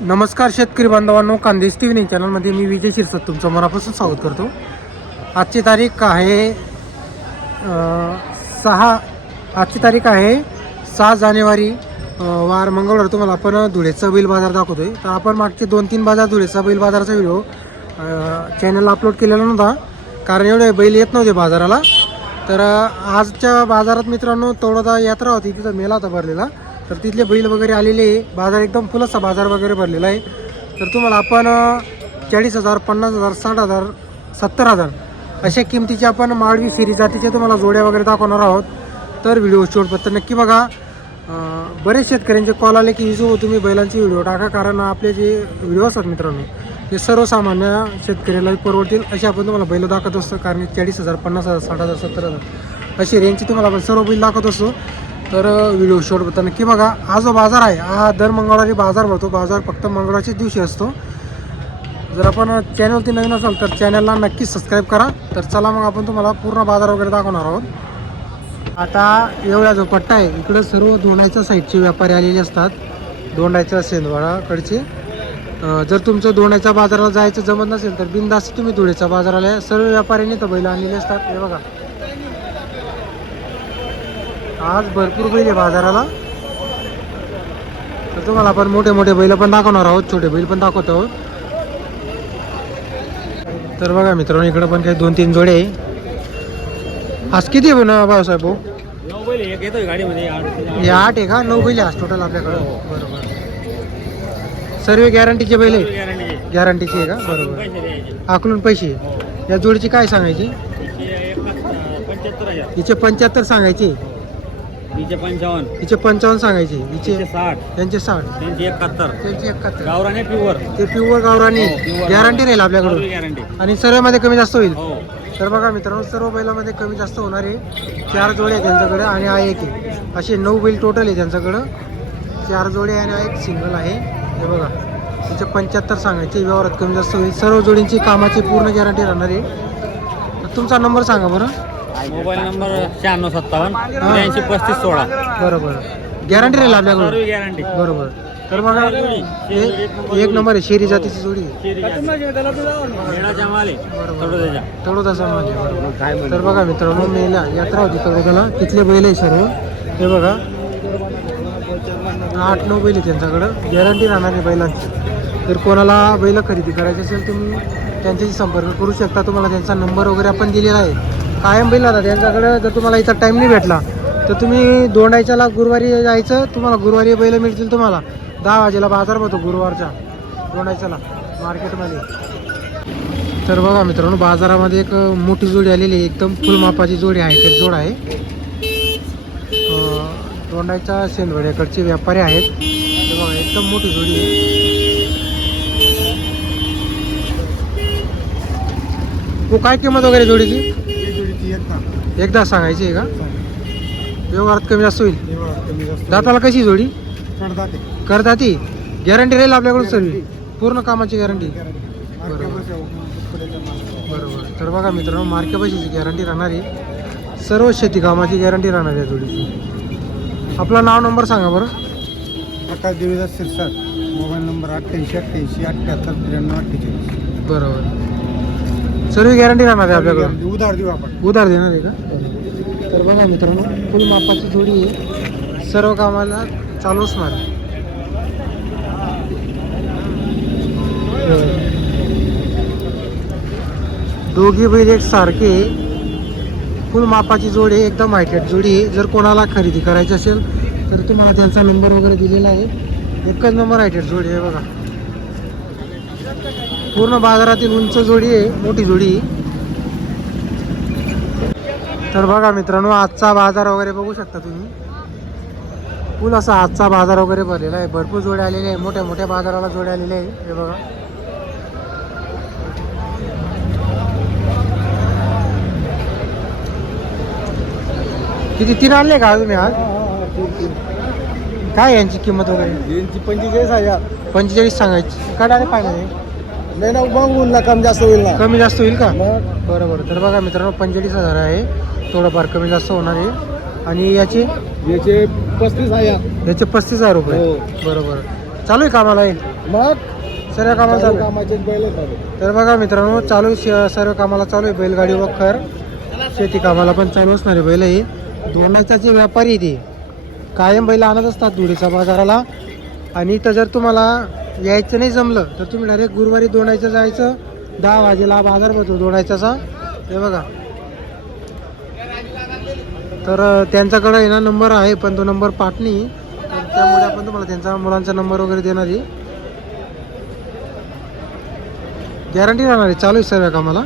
नमस्कार शेतकरी बांधवांनो, कांदेज टी व्ही चॅनलमध्ये मी विजय शिरसत तुमचं मनापासून स्वागत करतो. आजची तारीख आहे 6 जानेवारी, वार मंगळवार. तुम्हाला आपण धुळेचा बैल बाजार दाखवतोय. तर आपण मागचे 2-3 बाजार धुळेचा बैल बाजाराचा व्हिडिओ चॅनलला अपलोड केलेला नव्हता, कारण एवढे बैल येत नव्हते बाजाराला. तर आजच्या बाजारात मित्रांनो तळोदा यात्रा होती, तिथं मेला होता भरलेला. तर तिथले बैल वगैरे आलेले आहे. बाजार एकदम फुलाचा बाजार वगैरे भरलेला आहे. तर तुम्हाला आपण 40,000, 50,000, 60,000, 70,000 अशा किमतीचे आपण माळवी फेरी जातीचे तुम्हाला जोड्या वगैरे दाखवणार आहोत. तर व्हिडिओ शेवटपर्यंत नक्की बघा. बरेच शेतकऱ्यांचे कॉल आले की जो तुम्ही बैलांचे व्हिडिओ टाका, कारण आपले जे व्हिडिओ असतात मित्रांनो ते सर्वसामान्य शेतकऱ्याला परवडतील असे आपण तुम्हाला बैल दाखवत असतो. कारण 40,000, 50,000, 60,000, 70,000 अशी रेंजची तुम्हाला आपण सर्व बैल दाखवत असतो. तर व्हिडिओ शेवटपर्यंत नक्की बघा. हा जो बाजार आहे हा दर मंगळवारी बाजार भरतो. बाजार फक्त मंगळवारच्याच दिवशी असतो. जर आपण चॅनलवरती नवीन असाल तर चॅनलला नक्की सबस्क्राईब करा. तर चला मग आपण तुम्हाला पूर्ण बाजार वगैरे दाखवणार आहोत. आता एवढा जो पट्टा आहे इकडं सर्व दोंडायच्या साईडचे व्यापारी आलेले असतात. दोंडायच्या सेंदवाडाकडचे. जर तुमचं दोंडायच्या बाजाराला जायचं जमत नसेल तर बिनधास्त तुम्ही धुळेच्या बाजाराला सर्व व्यापाऱ्यांनी तर बैल आणलेले असतात. हे बघा, आज भरपूर बैल आहे बाजाराला. तर तुम्हाला आपण मोठे मोठे बैल पण दाखवणार आहोत, छोटे बैल पण दाखवत आहोत. तर बघा मित्रांनो इकडं पण काही 2-3 जोडे आहे. आज किती आहे ना भाऊसाहेब? 9 बैल एक येतोय गाडीमध्ये. हे 8 आहे का? 9 बैल आहे आज टोटल आपल्याकडं. बरोबर. सर्व गॅरंटीचे बैल आहे? गॅरंटीचे आहे का? बरोबर. आकलून पैसे या जोडीची काय सांगायची? हिचे 75 सांगायचे. हिचे 55, हिचे 55 सांगायचे. हिचे 60, त्यांचे 60, त्यांची 71. त्यांचे 71. गावराने प्युअर. ते प्युअर गावरानी गॅरंटी राहील आपल्याकडून. गॅरंटी. आणि सर्वमध्ये कमी जास्त होईल. हो. तर बघा मित्रांनो सर्व बैलामध्ये कमी जास्त होणार आहे. 4 जोडे आहे त्यांच्याकडे आणि हा एक आहे. असे 9 बैल टोटल आहे त्यांच्याकडं. 4 जोडे आणि हा एक सिंगल आहे. हे बघा, तिचे 75 सांगायचे. व्यवहारात कमी जास्त होईल. सर्व जोडींची कामाची पूर्ण गॅरंटी राहणार आहे. तर तुमचा नंबर सांगा बरं. Mobile number 9657 83 35 16. बरोबर. गॅरंटी राहील आपल्याकडून. सर्व गॅरंटी. बरोबर. तर बघा एक नंबर आहे. शेरी जातीची जोडी आहे. मेळाच्या माल आहे. तळोद्याच्या. तळोदाचा माल आहे. बरोबर. तर बघा मित्रांनो मेला यात्रा होती तळोदाला, तिथले बैल आहे सर्व. हे बघा 8-9 बैल आहे त्यांच्याकडं. गॅरंटी राहणार आहे बैलांची. जर कोणाला बैल खरेदी करायची असेल तुम्ही त्यांच्याशी संपर्क करू शकता. तुम्हाला त्यांचा नंबर वगैरे आपण दिलेला आहे. कायम बैल आता त्यांच्याकडं. जर तुम्हाला इथं टाईम नाही भेटला तर तुम्ही दोंडायच्याला गुरुवारी जायचं. तुम्हाला गुरुवारी बैल मिळतील. तुम्हाला 10 वाजेला बाजार भरतो गुरुवारच्या दोंडायच्याला मार्केटमध्ये. तर बघा मित्रांनो बाजारामध्ये एक मोठी जोडी आलेली आहे. एकदम फुल मापाची जोडी आहे. ते जोड आहे. दोंडायच्या शेंदवड्याकडचे व्यापारी आहेत. बघा एकदम मोठी जोडी आहे. हो, काय किंमत वगैरे जोडीची? एकदा सांगायची आहे का? व्यवहारात कमी जास्त होईल. दाताला कशी जोडी? करदाती. गॅरंटी राहील आपल्याकडून सर्व पूर्ण कामाची गॅरंटी. बरोबर. तर बघा मित्रांनो मार्के पैशाची गॅरंटी राहणार आहे. सर्व शेती कामाची गॅरंटी राहणार आहे जोडीची. आपला नाव नंबर सांगा बरं. आकाश देवीदास शिरसाट. Mobile number 88 88 78 93 48. बरोबर. सर्व गॅरंटी राहणार आहे आपल्याकडून. उधार देऊ आपण. उधार देणार आहे का? तर बघा मित्रांनो फुल मापाची जोडी आहे. सर्व कामाला चालू असणार. दोघी बैल एक सारखे फुल मापाची जोडी आहे. एकदम हायटेड जोडी आहे. जर कोणाला खरेदी करायची असेल तर तुम्हाला त्यांचा नंबर वगैरे दिलेला आहे. एकच नंबर हायटेड जोडी आहे. बघा पूर्ण बाजारातील उंच जोडी आहे. मोठी जोडी. तर बघा मित्रांनो आजचा बाजार वगैरे बघू शकता तुम्ही. फुल असा आजचा बाजार वगैरे भरलेला आहे. भरपूर जोड्या आलेल्या आहे. मोठ्या मोठ्या बाजाराला जोड्या आलेल्या आहे. हे बघा किती 3 आणले का तुम्ही आज? काय यांची किंमत वगैरे? यांची 45,000. 45 सांगायची. काय डायरेक्ट फायनल आहे? नाही ना, मागून ना कमी जास्त होईल ना. कमी जास्त होईल का? मग बरोबर. तर बघा मित्रांनो 45,000 आहे. थोडंफार कमी जास्त होणार आहे. आणि याचे 35,000. याचे 35,000 रुपये. हो. बरोबर. चालू आहे कामाला येईल मग सर्व कामाला चालू आहे. कामाचे बैल आहेत. तर बघा मित्रांनो चालू आहे, सर्व कामाला चालू आहे. बैलगाडी वखर शेती कामाला पण चालू असणारे बैल ही दोंडाच्याचे व्यापारी आहे ते कायम बैल आणत असतात धुळीच्या बाजाराला. आणि इथं जर तुम्हाला यायचं नाही जमलं तर तुम्ही डायरेक्ट गुरुवारी दोंडायचं जायचं. 10 वाजेला बाजार भरतो दोंडायचाचा. हे बघा तर त्यांच्याकडे आहे ना नंबर आहे पण तो नंबर पाठ नाही तर त्यामुळे आपण तुम्हाला त्यांचा मुलांचा नंबर वगैरे देणार आहे. गॅरंटी राहणार आहे चालू आहे सर्व कामाला.